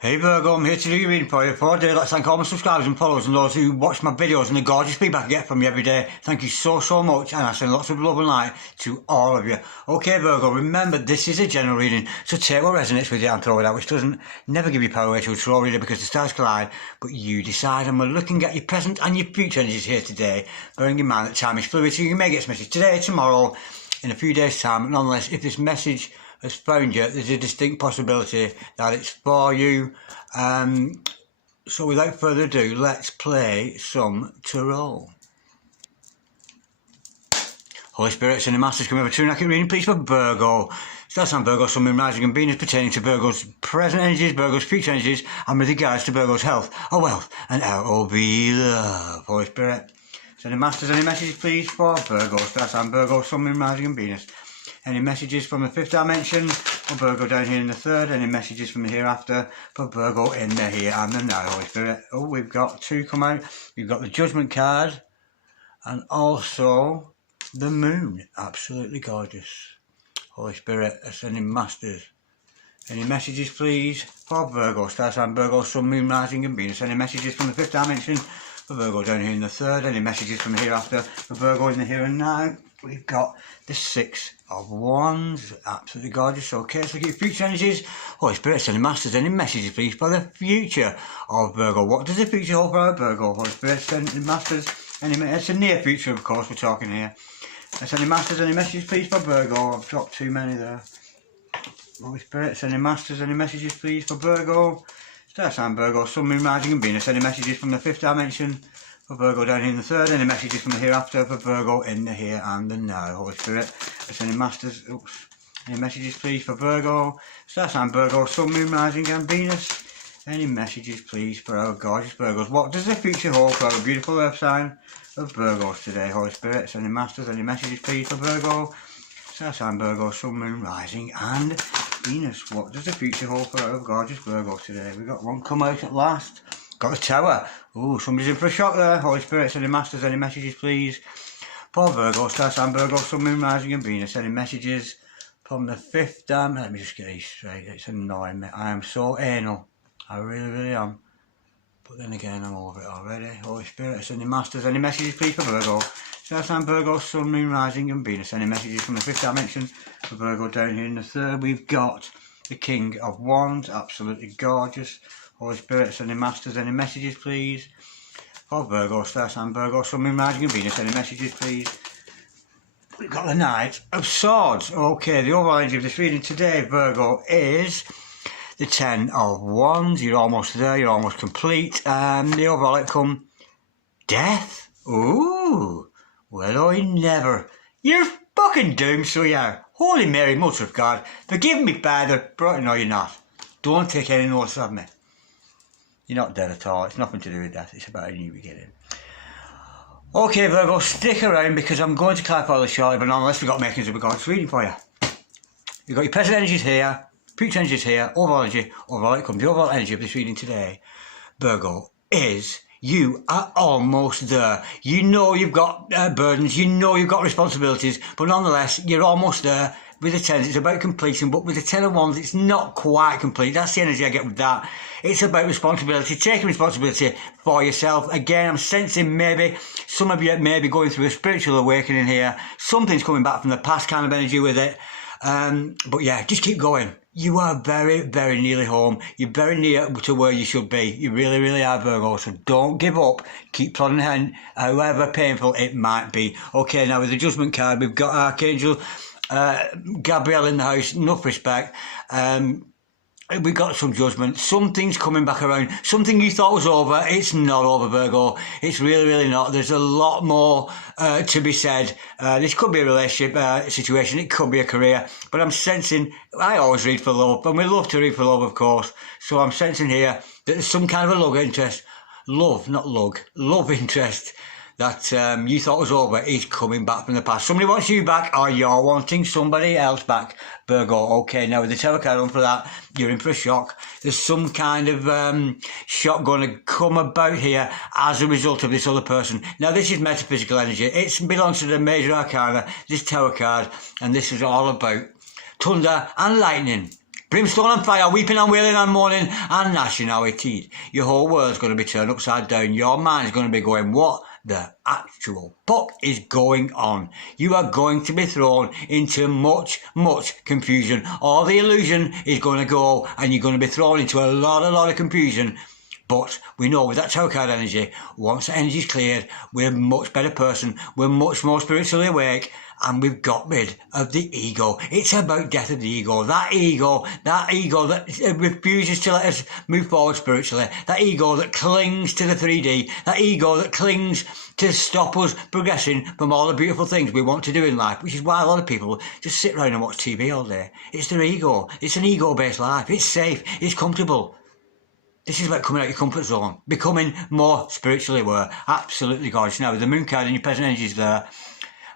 Hey Virgo, I'm here to do your reading for you. For a day, let's thank all my subscribers and followers and those who watch my videos and the gorgeous feedback I get from you every day. Thank you so much, and I send lots of love and light to all of you. Okay Virgo, remember this is a general reading, so take what resonates with you and throw it out, which doesn't. Never give you power away to a tarot reader because the stars collide, but you decide. And we're looking at your present and your future energies here today, bearing in mind that time is fluid, so you may get this message today, tomorrow, in a few days time. Nonetheless, if this message has found you, there's a distinct possibility that it's for you. So without further ado, let's play some tarot. Holy Spirits and the Masters, come over to an accurate reading please for Virgo. Star sign Virgo, Sun, Moon, Rising and Venus, pertaining to Virgo's present energies, Virgo's future energies, and with regards to Virgo's health, or wealth, and LOV love. Holy Spirit, send the Masters any messages please for Virgo. Star sign Virgo, Sun, Moon, Rising and Venus. Any messages from the fifth dimension for Virgo down here in the third? Any messages from the hereafter for Virgo in the here and the now, Holy Spirit? Oh, we've got two come out. We've got the Judgment card and also the Moon. Absolutely gorgeous. Holy Spirit, ascending Masters. Any messages please for Virgo? Star sign Virgo, Sun, Moon, Rising and Venus. Any messages from the fifth dimension for Virgo down here in the third? Any messages from the hereafter for Virgo in the here and now? We've got the Six of Wands, absolutely gorgeous. Okay, so look at your future energies. Holy Spirit, send the Masters any messages please for the future of Virgo. What does the future hold for our Virgo? Holy Spirit, send the Masters any, it's a near future of course we're talking here. Send the Masters any messages please for Virgo. I've dropped too many there. Holy Spirit, send the Masters any messages please for Virgo. Star sign Virgo, Sun, Moon, Rising and Venus. Any messages from the fifth dimension for Virgo down here in the third? Any messages from the hereafter for Virgo in the here and the now? Holy Spirit, sending Masters, any messages please for Virgo? Star sign Virgo, Sun, Moon, Rising and Venus. Any messages please for our gorgeous Virgos? What does the future hold for our beautiful earth sign of Virgos today? Holy Spirit, sending Masters, any messages please for Virgo? Star sign Virgo, Sun, Moon, Rising and Venus. What does the future hold for our gorgeous Virgos today? We got one come out at last. Got the Tower. Ooh, somebody's in for a shock there. Holy Spirit, sending Masters any messages please for Virgo. Star sign Virgo, Sun, Moon, Rising and Venus. Any messages from the fifth dimension? Let me just get these straight. It's annoying me. I am so anal. I really am. But then again, I'm over it already. Holy Spirit, sending Masters any messages please for Virgo. Star sign Virgo, Sun, Moon, Rising and Venus. Any messages from the fifth dimension for Virgo down here in the third? We've got the King of Wands. Absolutely gorgeous. Holy Spirit, sending Masters any messages please for Virgo. Star sign Virgo, Sun, Moon, Rising and Venus. Any messages please? We've got the Knight of Swords. Okay, the overall energy of this reading today, Virgo, is the Ten of Wands. You're almost there, you're almost complete. The overall outcome, death. Ooh, well, I never. You're fucking doomed, so you are. Holy Mary, Mother of God, forgive me, Father, but no, you're not. Don't take any notice of me. You're not dead at all. It's nothing to do with that. It's about a new beginning. Okay, Virgo, stick around because I'm going to clarify all this shortly, but nonetheless, we've got makings of a gorgeous reading for you. You've got your present energies here, future energies here, overall energy, overall outcome. The overall energy of this reading today, Virgo, is you are almost there. You know you've got burdens, you know you've got responsibilities, but nonetheless, you're almost there. With the Tens, it's about completion, but with the Ten of Wands, it's not quite complete. That's the energy I get with that. It's about responsibility, taking responsibility for yourself. Again, I'm sensing maybe some of you may be going through a spiritual awakening here. Something's coming back from the past kind of energy with it. But yeah, just keep going. You are very nearly home. You're very near to where you should be. You really are, Virgo. So don't give up. Keep plodding ahead, however painful it might be. Okay, now with the Judgment card, we've got Archangel Gabriel in the house. Enough respect. We got some judgment. Something's coming back around. Something you thought was over, it's not over, Virgo. It's really not. There's a lot more to be said. This could be a relationship situation. It could be a career. But I'm sensing, I always read for love, and we love to read for love, of course. So I'm sensing here that there's some kind of a love interest. Love, not lug. Love interest that you thought was over is coming back from the past. Somebody wants you back, or you're wanting somebody else back, Virgo. Okay, now with the Tower card on for that, you're in for a shock. There's some kind of shock going to come about here as a result of this other person. Now, this is metaphysical energy. It belongs to the major arcana, this Tower card, and this is all about thunder and lightning. Brimstone and fire, weeping and wailing and mourning and gnashing our teeth. Your whole world's going to be turned upside down. Your mind's going to be going, what the actual fuck is going on? You are going to be thrown into much confusion. All the illusion is going to go and you're going to be thrown into a lot of confusion. But we know with that tarot card energy, once the energy's cleared, we're a much better person, we're much more spiritually awake, and we've got rid of the ego. It's about death of the ego. That ego that refuses to let us move forward spiritually. That ego that clings to the 3D. That ego that clings to stop us progressing from all the beautiful things we want to do in life, which is why a lot of people just sit around and watch TV all day. It's their ego. It's an ego-based life. It's safe. It's comfortable. This is about coming out your comfort zone, becoming more spiritually aware. Absolutely gorgeous. Now, with the moon card and your present energies there,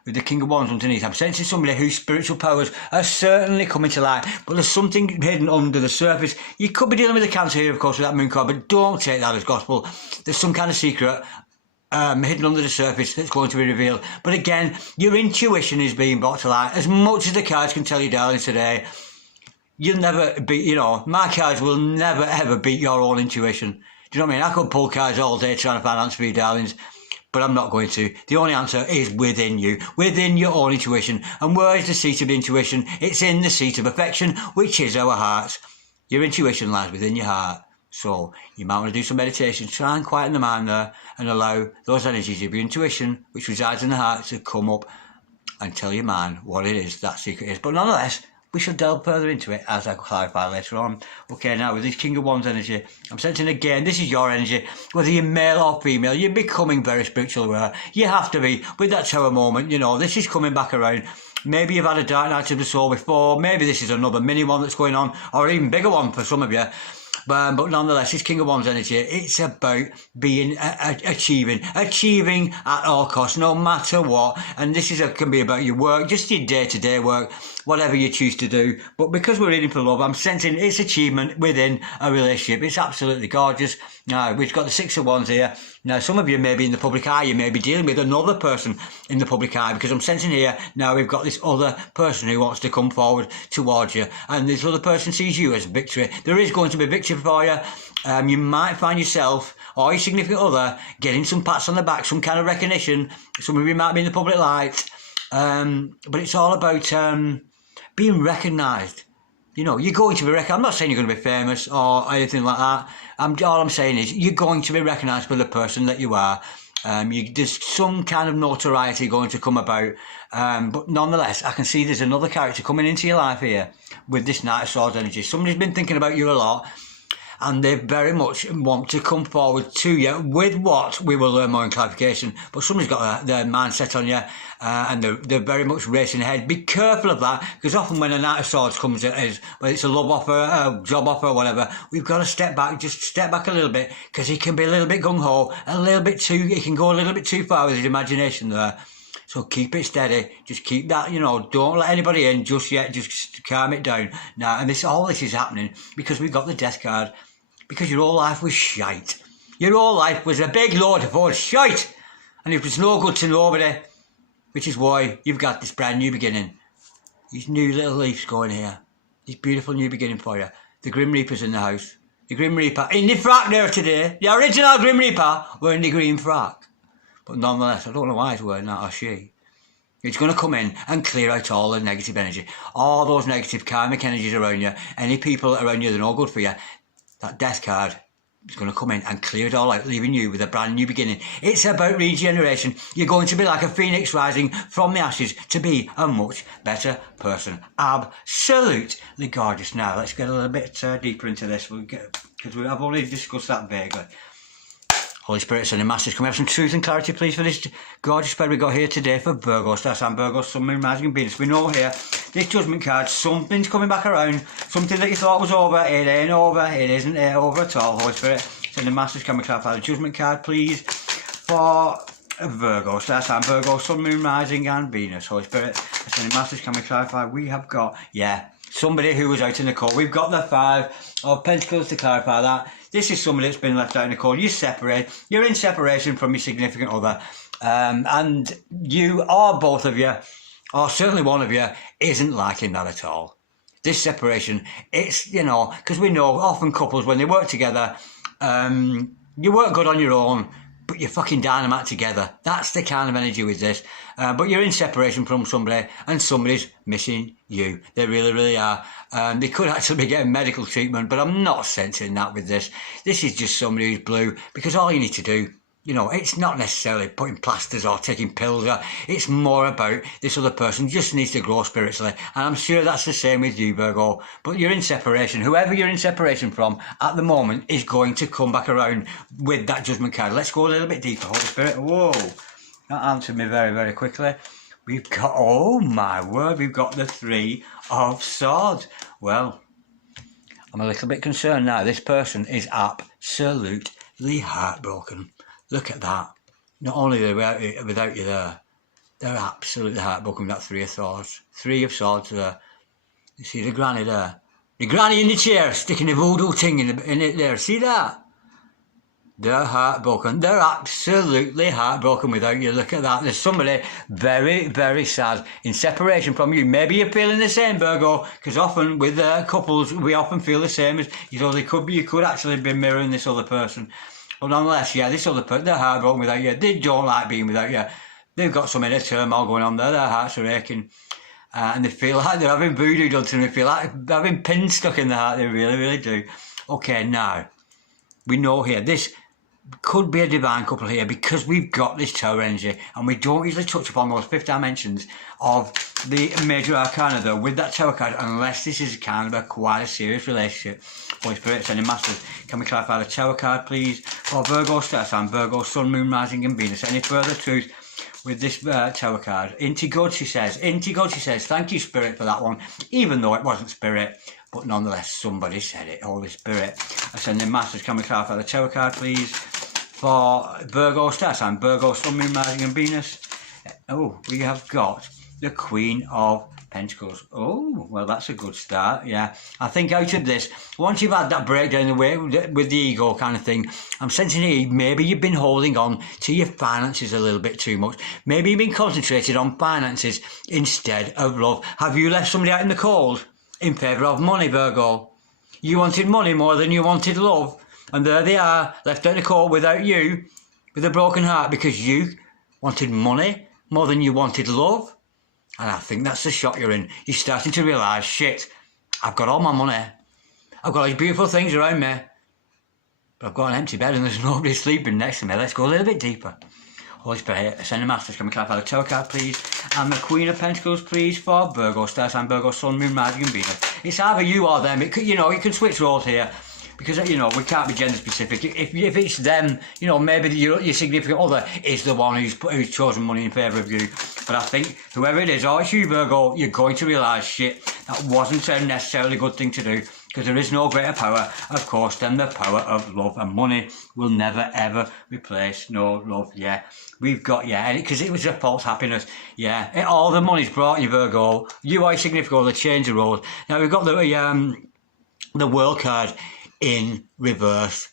with the King of Wands underneath, I'm sensing somebody whose spiritual powers are certainly coming to light, but there's something hidden under the surface. You could be dealing with a Cancer here, of course, with that moon card, but don't take that as gospel. There's some kind of secret hidden under the surface that's going to be revealed. But again, your intuition is being brought to light. As much as the cards can tell you, darlings, today, you'll never beat, my cards will never ever beat your own intuition. Do you know what I mean? I could pull cards all day trying to find answers for you, darlings, but I'm not going to. The only answer is within you, within your own intuition. And where is the seat of intuition? It's in the seat of affection, which is our hearts. Your intuition lies within your heart. So you might want to do some meditation, try and quieten the mind there and allow those energies of your intuition, which resides in the heart, to come up and tell your mind what it is that secret is. But nonetheless, we shall delve further into it as I clarify later on. Okay, now with this King of Wands energy, I'm sensing again, this is your energy. Whether you're male or female, you're becoming very spiritual aware. You have to be. With that tower moment, this is coming back around. Maybe you've had a dark night of the soul before. Maybe this is another mini one that's going on, or an even bigger one for some of you. But nonetheless, this King of Wands energy, it's about being, achieving at all costs, no matter what. And this can be about your work, just your day-to-day work, whatever you choose to do. But because we're reading for love, I'm sensing it's achievement within a relationship. It's absolutely gorgeous. Now, we've got the Six of Wands here. Now, some of you may be in the public eye. You may be dealing with another person in the public eye, because I'm sensing here, now we've got this other person who wants to come forward towards you. And this other person sees you as victory. There is going to be victory for you. You might find yourself or your significant other getting some pats on the back, some kind of recognition. Some of you might be in the public light. But it's all about being recognised. You're going to be recognised. I'm not saying you're going to be famous or anything like that. All I'm saying is you're going to be recognised for the person that you are. There's some kind of notoriety going to come about. But nonetheless, I can see there's another character coming into your life here with this Knight of Swords energy. Somebody's been thinking about you a lot, and they very much want to come forward to you with what we will learn more in clarification. But somebody's got their mind set on you, and they're very much racing ahead. Be careful of that, because often when a Knight of Swords comes, whether it's a love offer, a job offer, or whatever, we've got to step back, just step back a little bit, because he can be a little bit gung-ho, he can go a little bit too far with his imagination there. So keep it steady. Just keep that, don't let anybody in just yet. Just calm it down. Now, and all this is happening because we've got the Death card. Because your whole life was shite. Your whole life was a big load of shite. And it was no good to nobody. Which is why you've got this brand new beginning. These new little leaves going here. This beautiful new beginning for you. The Grim Reaper's in the house. The Grim Reaper in the frack there today. The original Grim Reaper wearing the green frack. But nonetheless, I don't know why he's wearing that, or she. It's going to come in and clear out all the negative energy. All those negative karmic energies around you. Any people around you that are no good for you. That Death card is going to come in and clear it all out, leaving you with a brand new beginning. It's about regeneration. You're going to be like a phoenix rising from the ashes to be a much better person. Absolutely gorgeous. Now, let's get a little bit deeper into this, because I've already discussed that vaguely. Holy Spirit, Son, and Masters, can we have some truth and clarity, please, for this gorgeous spread we got here today for Virgo, Star Sign, Virgo, Sun, Moon, Rising, and Venus. We know here, this Judgment card, something's coming back around, something that you thought was over, it ain't over, it isn't over at all. Holy Spirit, Son, and Masters, can we clarify the Judgment card, please, for Virgo, Star Sign, Virgo, Sun, Moon, Rising, and Venus. Holy Spirit, Son, and Masters, can we clarify, we have got, somebody who was out in the cold. We've got the Five of Pentacles to clarify that. This is somebody that's been left out in the cold. You're in separation from your significant other. And you, or both of you, or certainly one of you, isn't liking that at all. This separation, it's, you know, because we know often couples, when they work together, you work good on your own, but you're fucking dynamite together. That's the kind of energy with this. But you're in separation from somebody, and somebody's missing you. They really, really are. They could actually be getting medical treatment, but I'm not sensing that with this. This is just somebody who's blue, because all you need to do, you know, it's not necessarily putting plasters or taking pills. It's more about this other person just needs to grow spiritually. And I'm sure that's the same with you, Virgo. But you're in separation. Whoever you're in separation from at the moment is going to come back around with that judgment card. Let's go a little bit deeper, Holy Spirit. Whoa. That answered me very, very quickly. We've got, oh my word, we've got the Three of Swords. Well, I'm a little bit concerned now. This person is absolutely heartbroken. Look at that. Not only are they without you there, they're absolutely heartbroken with that Three of Swords. Three of Swords there. You see the granny there? The granny in the chair, sticking the voodoo thing in it there. See that? They're heartbroken. They're absolutely heartbroken without you. Look at that. There's somebody very, very sad in separation from you. Maybe you're feeling the same, Virgo, because often with couples, we often feel the same. As you know, you could actually be mirroring this other person. But nonetheless, yeah, this other person, they're heartbroken without you. They don't like being without you. They've got some inner turmoil going on there. Their hearts are aching. And they feel like they're having voodoo done to them. They feel like they're having pins stuck in their heart. They really, really do. Okay, now, we know here, this could be a divine couple here because we've got this Tower energy, and we don't usually touch upon those fifth dimensions of the major arcana though with that Tower card unless this is kind of quite a serious relationship. Holy Spirit, sending masters, can we clarify the Tower card please for Virgo star sign, Virgo, Sun, Moon, Rising and Venus? Any further truth with this Tower card? Inti good, she says, thank you Spirit for that one, even though it wasn't Spirit. But nonetheless, somebody said it, Holy Spirit. I send in masters, can we clarify the Tower card, please? For Virgo star sign, Virgo, Sun, Moon, Rising and Venus. Oh, we have got the Queen of Pentacles. Oh, well, that's a good start, yeah. I think out of this, once you've had that breakdown away with the ego kind of thing, I'm sensing here, maybe you've been holding on to your finances a little bit too much. Maybe you've been concentrated on finances instead of love. Have you left somebody out in the cold in favour of money, Virgo? You wanted money more than you wanted love. And there they are, left out in the cold without you, with a broken heart, because you wanted money more than you wanted love. And I think that's the shock you're in. You're starting to realise, shit, I've got all my money. I've got these beautiful things around me. But I've got an empty bed and there's nobody sleeping next to me. Let's go a little bit deeper. Holy Spirit, send the masters, can we clarify the Tower card, please? And the Queen of Pentacles, please, for Virgo, star sign, Virgo, Sun, Moon, Rising and Venus. It's either you or them. It could, you know, you can switch roles here. Because, you know, we can't be gender specific. If it's them, you know, maybe your significant other is the one who's chosen money in favour of you. But I think whoever it is, or it's you, Virgo, you're going to realise, shit, that wasn't a necessarily good thing to do. Because there is no greater power, of course, than the power of love. And money will never, ever replace no love, yeah. We've got, yeah, because it was a false happiness, yeah. All the money's brought you, Virgo. You are significant other, change the roles. Now, we've got the World card in reverse.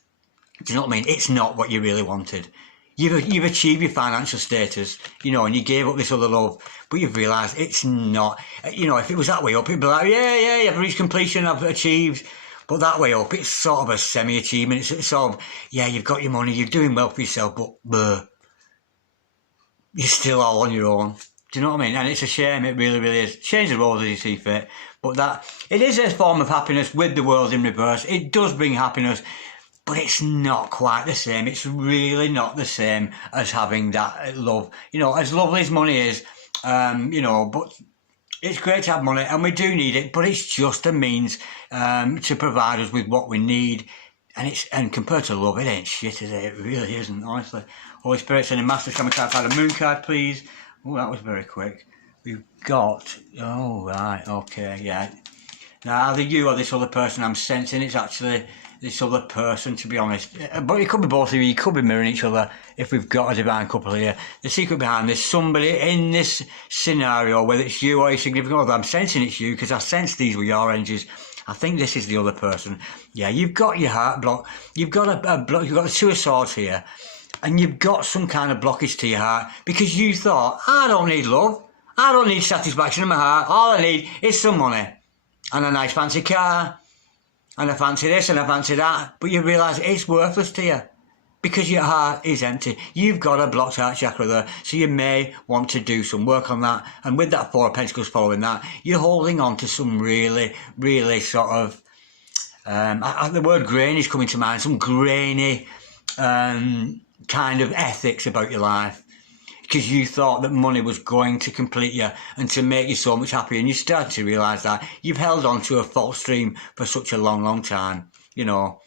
Do you know what I mean? It's not what you really wanted. You've achieved your financial status, you know, and you gave up this other love, but you've realised it's not. You know, if it was that way up, it'd be like, yeah, I've reached completion, I've achieved. But that way up, it's sort of a semi-achievement. It's sort of, yeah, you've got your money, you're doing well for yourself, but you're still all on your own. Do you know what I mean? And it's a shame, it really, really is. Change the roles as you see fit. But that, it is a form of happiness with the world in reverse. It does bring happiness, but it's not quite the same. It's really not the same as having that love. You know, as lovely as money is, you know, but it's great to have money and we do need it, but it's just a means to provide us with what we need. And compared to love, it ain't shit, is it? It really isn't, honestly. Holy Spirit, sending masters, can we clarify the Moon card, please? Oh, that was very quick. We've got, oh, right, okay, yeah. Now, either you or this other person, I'm sensing it's actually this other person, to be honest. But it could be both of you, you could be mirroring each other if we've got a divine couple here. The secret behind this, somebody in this scenario, whether it's you or your significant other, I'm sensing it's you because I sense these were your energies. I think this is the other person. Yeah, you've got your heart blocked. You've got a block, you've got the Two of Swords here. And you've got some kind of blockage to your heart because you thought, I don't need love. I don't need satisfaction in my heart. All I need is some money. and a nice fancy car, and I fancy this and I fancy that, but you realise it's worthless to you because your heart is empty. You've got a blocked heart chakra there, so you may want to do some work on that. And with that Four of Pentacles following that, you're holding on to some really, really sort of, the word grain is coming to mind, some grainy kind of ethics about your life. Because you thought that money was going to complete you and to make you so much happier, and you start to realise that you've held on to a false dream for such a long, long time. You know,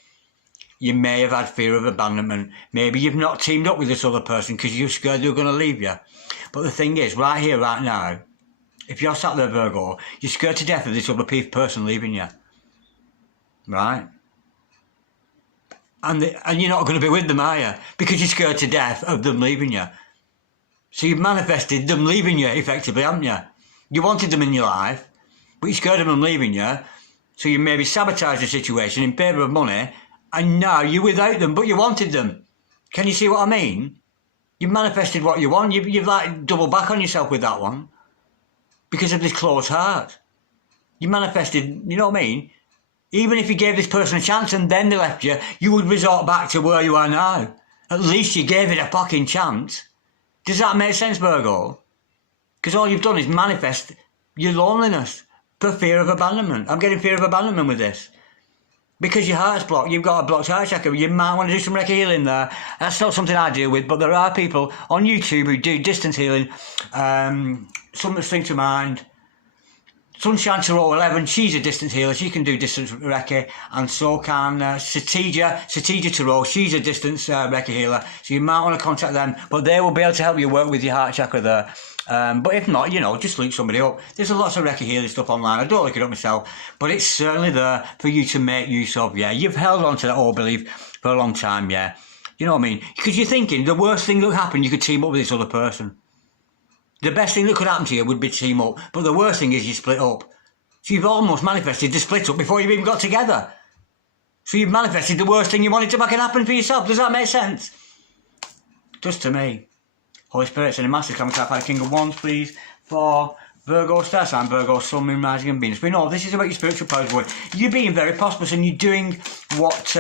you may have had fear of abandonment. Maybe you've not teamed up with this other person because you're scared they're going to leave you. But the thing is, right here, right now, if you're sat there, Virgo, you're scared to death of this other person leaving you. Right? And you're not going to be with them, are you? Because you're scared to death of them leaving you. So you've manifested them leaving you, effectively, haven't you? You wanted them in your life, but you're scared of them leaving you, so you maybe sabotage the situation in favour of money, and now you're without them, but you wanted them. Can you see what I mean? You've manifested what you want. You've like doubled back on yourself with that one because of this closed heart. You manifested, you know what I mean? Even if you gave this person a chance and then they left you, you would resort back to where you are now. At least you gave it a fucking chance. Does that make sense, Virgo? Because all you've done is manifest your loneliness for fear of abandonment. I'm getting fear of abandonment with this. Because your heart's blocked, you've got a blocked heart chakra, you might want to do some Reiki healing there. That's not something I deal with, but there are people on YouTube who do distance healing. Some that spring to mind. Sunshine Tarot 11, she's a distance healer, she can do distance Reiki, and so can Satija Tarot, she's a distance Reiki healer, so you might want to contact them, but they will be able to help you work with your heart chakra there. But if not, you know, just look somebody up. There's lots of Reiki healing stuff online, I don't look it up myself, but it's certainly there for you to make use of, yeah. You've held on to that old belief for a long time, yeah. You know what I mean? Because you're thinking the worst thing that could happen, you could team up with this other person. The best thing that could happen to you would be to team up, but the worst thing is you split up. So you've almost manifested the split up before you've even got together. So you've manifested the worst thing you wanted to make it happen for yourself. Does that make sense? Just to me. Holy Spirit, sending massive coming to King of Wands, please, for Virgo, star sign, Virgo, Sun, Moon, Rising and Venus. We know this is about your spiritual powers. You're being very prosperous and you're doing what,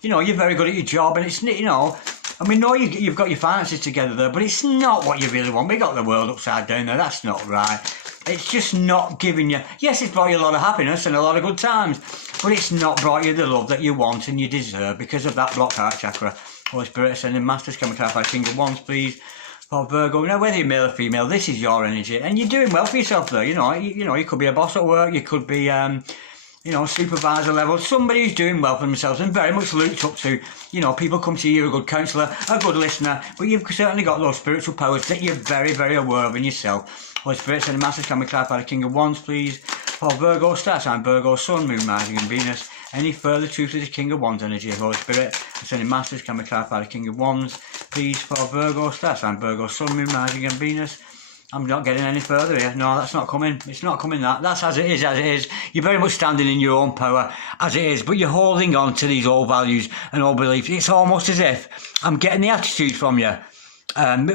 you know, you're very good at your job, and it's, you know, and we know you've got your finances together there, but it's not what you really want. We got the world upside down there. That's not right. It's just not giving you... Yes, it's brought you a lot of happiness and a lot of good times, but it's not brought you the love that you want and you deserve because of that blocked heart chakra. Holy Spirit, sending Masters, coming to our King of Wands, please, for Virgo. Now, whether you're male or female, this is your energy, and you're doing well for yourself there. You know, you could be a boss at work, you could be... you know, supervisor level, somebody who's doing well for themselves and very much looked up to. You know, people come to you, you're a good counsellor, a good listener, but you've certainly got those spiritual powers that you're very, very aware of in yourself. Holy Spirit, sending masters, can we clarify the King of Wands, please? For Virgo, star sign, Virgo, Sun, Moon, Rising and Venus. Any further truth to this King of Wands energy, Holy Spirit? Sending masters, can we clarify the King of Wands, please? For Virgo, star sign, Virgo, Sun, Moon, Rising and Venus. I'm not getting any further here. No, that's not coming. It's not coming that. That's as it is, as it is. You're very much standing in your own power as it is, but you're holding on to these old values and old beliefs. It's almost as if I'm getting the attitude from you.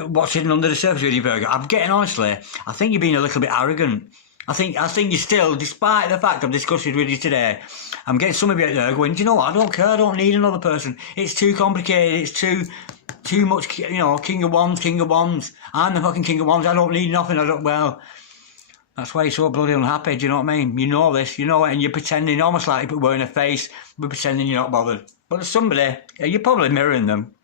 What's hidden under the surface with you, Virgo? I'm getting, honestly, I think you're being a little bit arrogant. I think you're still, despite the fact I've discussed it with you today, I'm getting some of you out there going, do you know what? I don't care. I don't need another person. It's too complicated. It's too much, you know, King of Wands, King of Wands. I'm the fucking King of Wands. I don't need nothing. Well, that's why you're so bloody unhappy. Do you know what I mean? You know this, you know it, and you're pretending, almost like you're wearing a face, but pretending you're not bothered. But there's somebody, you're probably mirroring them.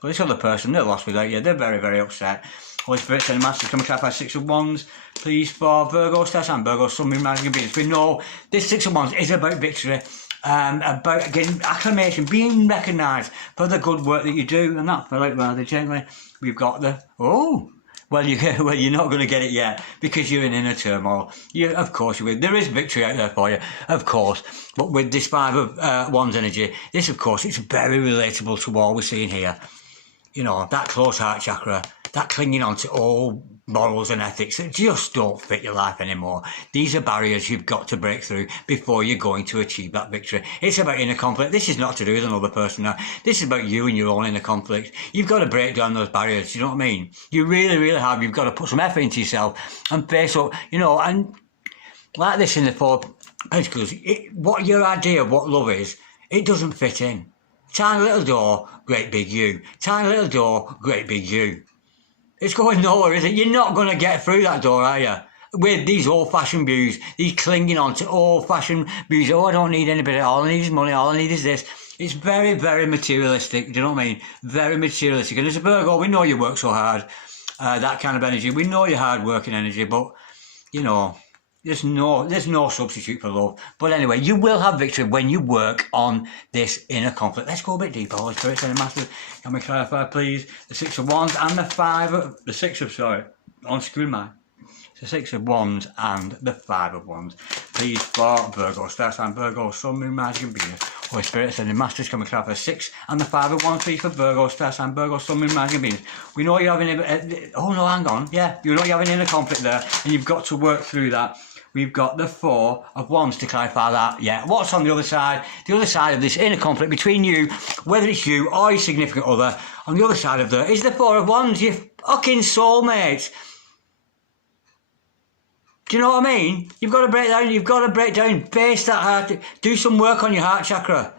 But this other person, they're lost without you. They're very, very upset. Holy Spirit, sending masters, come and clarify Six of Wands, please, for Virgo, star sign, Virgo, Sun, Moon, Rising and Venus. We know this Six of Wands is about victory. About getting acclamation, being recognised for the good work that you do, and that fell out rather gently. We've got the well, you're not going to get it yet because you're in inner turmoil. Of course you will. There is victory out there for you, of course. But with this Five of Wands energy, this, of course, it's very relatable to what we're seeing here. You know, that close heart chakra, that clinging on to all morals and ethics that just don't fit your life anymore. These are barriers you've got to break through before you're going to achieve that victory. It's about inner conflict. This is not to do with another person now. This is about you and your own inner conflict. You've got to break down those barriers, you know what I mean? You really, really have. You've got to put some effort into yourself and face up, you know, and like this in the Four Pentacles, what your idea of what love is, it doesn't fit in. Tiny little door, great big you. Tiny little door, great big you. It's going nowhere, is it? You're not going to get through that door, are you? With these old-fashioned views, these clinging on to old-fashioned views. Oh, I don't need anybody. All I need is money. All I need is this. It's very, very materialistic. Do you know what I mean? Very materialistic. And as a Virgo, we know you work so hard. That kind of energy. We know your hard-working energy, but, you know, there's no substitute for love. But anyway, you will have victory when you work on this inner conflict. Let's go a bit deeper. Holy Spirit, Send Master, can we clarify, please? The Six of Wands and the Six of Wands and the Five of Wands. Please for Virgo, Star Sign Virgo, Sun, Moon, Mars and Venus. Holy Spirit, Sending Masters, can we clarify? 6 and the 5 of Wands, please for Virgo, Star Sign Virgo, Sun, Moon, Mars and Venus. We know you're having oh no, hang on. Yeah, you know you're having inner conflict there and you've got to work through that. We've got the 4 of Wands to clarify that. Yeah, what's on the other side? The other side of this inner conflict between you, whether it's you or your significant other, on the other side of there is the 4 of Wands, your fucking soulmate. Do you know what I mean? You've got to break down, face that heart, do some work on your heart chakra.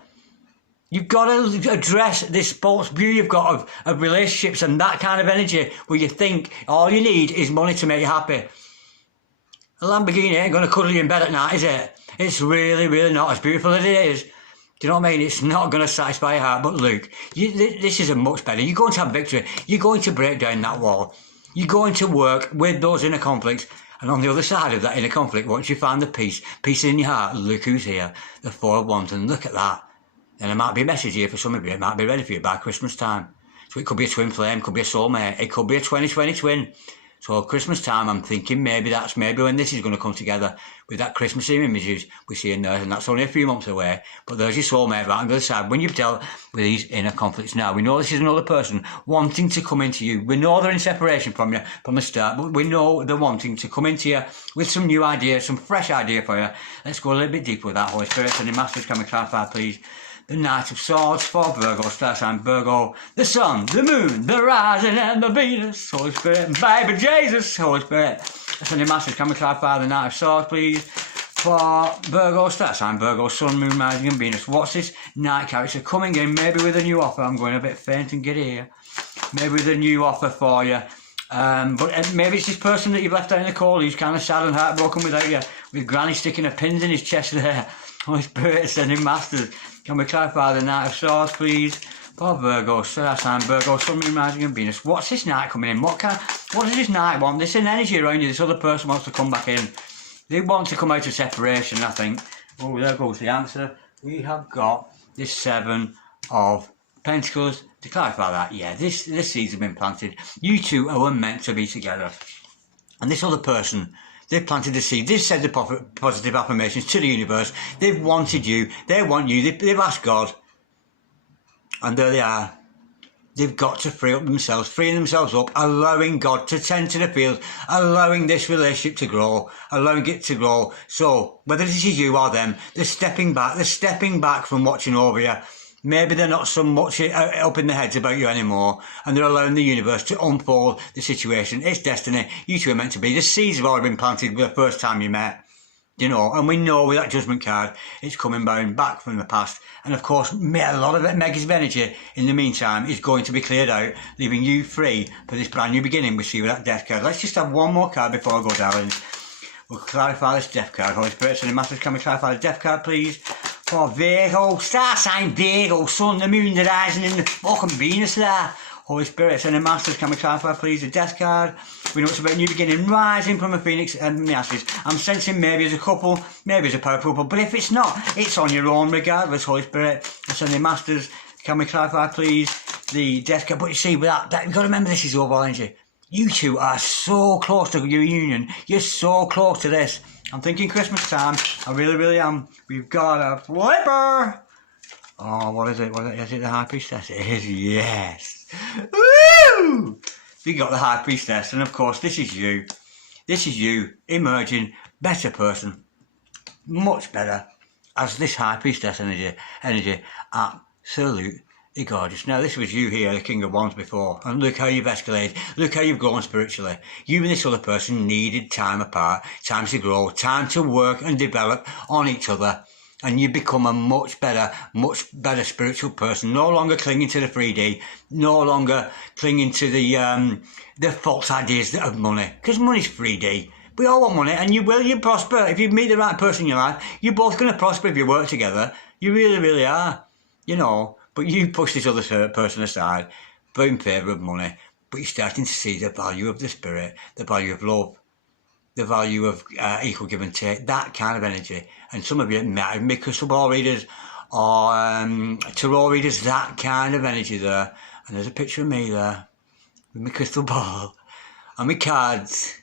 You've got to address this false view you've got of relationships and that kind of energy where you think all you need is money to make you happy. A Lamborghini ain't going to cuddle you in bed at night, is it? It's really, really not, as beautiful as it is. Do you know what I mean? It's not going to satisfy your heart. But Luke, this is a much better. You're going to have victory. You're going to break down that wall. You're going to work with those inner conflicts. And on the other side of that inner conflict, once you find the peace in your heart, look who's here, the 4 of Wands, and look at that. Then there might be a message here for some of you. It might be ready for you by Christmas time. So it could be a twin flame, could be a soulmate, it could be a 2020 twin. So Christmas time, I'm thinking maybe when this is going to come together with that Christmas images we see in there, and that's only a few months away. But there's your soulmate right on the other side. When you've dealt with these inner conflicts now, we know this is another person wanting to come into you. We know they're in separation from you from the start, but we know they're wanting to come into you with some new ideas, some fresh idea for you. Let's go a little bit deeper with that. Holy Spirit, Sending Masters, can we clarify, please? The Knight of Swords for Virgo, Star Sign Virgo, the Sun, the Moon, the Rising and the Venus, Holy Spirit, baby Jesus, Holy Spirit. Sending Masters, can we clarify the Knight of Swords, please? For Virgo, Star Sign Virgo, Sun, Moon, Rising and Venus. What's this Knight character coming in? Maybe with a new offer. I'm going a bit faint and giddy here. Maybe with a new offer for you. But maybe it's this person that you've left out in the cold who's kind of sad and heartbroken without you, with Granny sticking her pins in his chest there. Holy Spirit, Sending Masters. Can we clarify the Knight of Swords, please? For Virgo, Star Sign Virgo, Sun, Moon, Rising and Venus. What's this Knight coming in? What does this Knight want? There's an energy around you. This other person wants to come back in. They want to come out of separation, I think. Oh, there goes the answer. We have got this 7 of Pentacles. To clarify that, yeah, this seeds have been planted. You two are meant to be together. And this other person, they've planted the seed. They've said the positive affirmations to the universe. They've wanted you. They want you. They've asked God. And there they are. They've got to freeing themselves up, allowing God to tend to the field, allowing this relationship to grow, allowing it to grow. So, whether this is you or them, they're stepping back from watching over you. Maybe they're not so much up in their heads about you anymore, and they're allowing the universe to unfold the situation. It's destiny. You two are meant to be. The seeds have already been planted the first time you met, you know, and we know with that Judgment card, it's coming back from the past. And of course, a lot of negative energy in the meantime is going to be cleared out, leaving you free for this brand new beginning we see with that Death card. Let's just have one more card before I go, darlings. We'll clarify this Death card. Holy Spirit, Sending Masters, can we clarify the Death card, please? For Virgo, Star Sign Virgo, Sun, the Moon, the Rising and the fucking Venus there. Holy Spirit, Sending Masters, can we clarify, please, the Death card? We know it's about a new beginning, rising from a phoenix and the ashes. I'm sensing maybe as a couple, maybe as a power couple, but if it's not, it's on your own regardless. Holy Spirit, Sending Masters, can we clarify, please, the Death card? But you see, with that you've got to remember this is overall energy. You two are so close to your union. You're so close to this. I'm thinking Christmas time. I really, really am. We've got a flipper. Oh, what is it? Is it the High Priestess? It is, yes. Woo! We got the High Priestess, and of course, this is you. This is you emerging, better person, much better, as this High Priestess energy. Absolute You're gorgeous. Now, this was you here, the King of Wands before, and look how you've escalated. Look how you've grown spiritually. You and this other person needed time apart, time to grow, time to work and develop on each other. And you become a much better spiritual person. No longer clinging to the 3D, no longer clinging to the false ideas of money. Because money's 3D. We all want money, and you prosper. If you meet the right person in your life, you're both going to prosper if you work together. You really, really are. You know. But you push this other person aside in favour of money. But you're starting to see the value of the spirit, the value of love, the value of equal give and take, that kind of energy. And some of you might be crystal ball readers or tarot readers, that kind of energy there. And there's a picture of me there with my crystal ball and my cards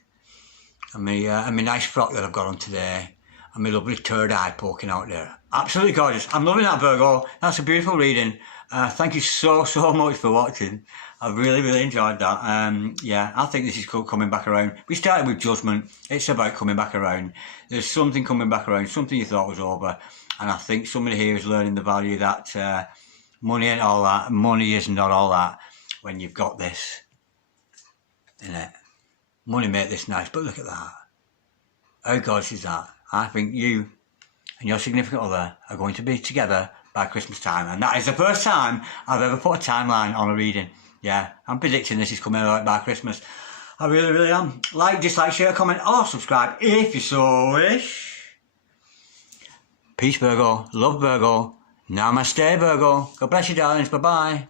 and my nice frock that I've got on today and my lovely third eye poking out there. Absolutely gorgeous. I'm loving that, Virgo. That's a beautiful reading. Thank you so much for watching. I really enjoyed that. Yeah, I think this is coming back around. We started with judgment. It's about coming back around. There's something coming back around, something you thought was over. And I think somebody here is learning the value that money ain't all that. Money is not all that when you've got this. Innit? Money make this nice, but look at that. How gorgeous is that? I think you and your significant other are going to be together by Christmas time, and that is the first time I've ever put a timeline on a reading. Yeah, I'm predicting this is coming out by Christmas. I really am. Like, dislike, share, comment, or subscribe if you so wish. Peace, Virgo. Love, Virgo. Namaste, Virgo. God bless you, darlings. Bye-bye.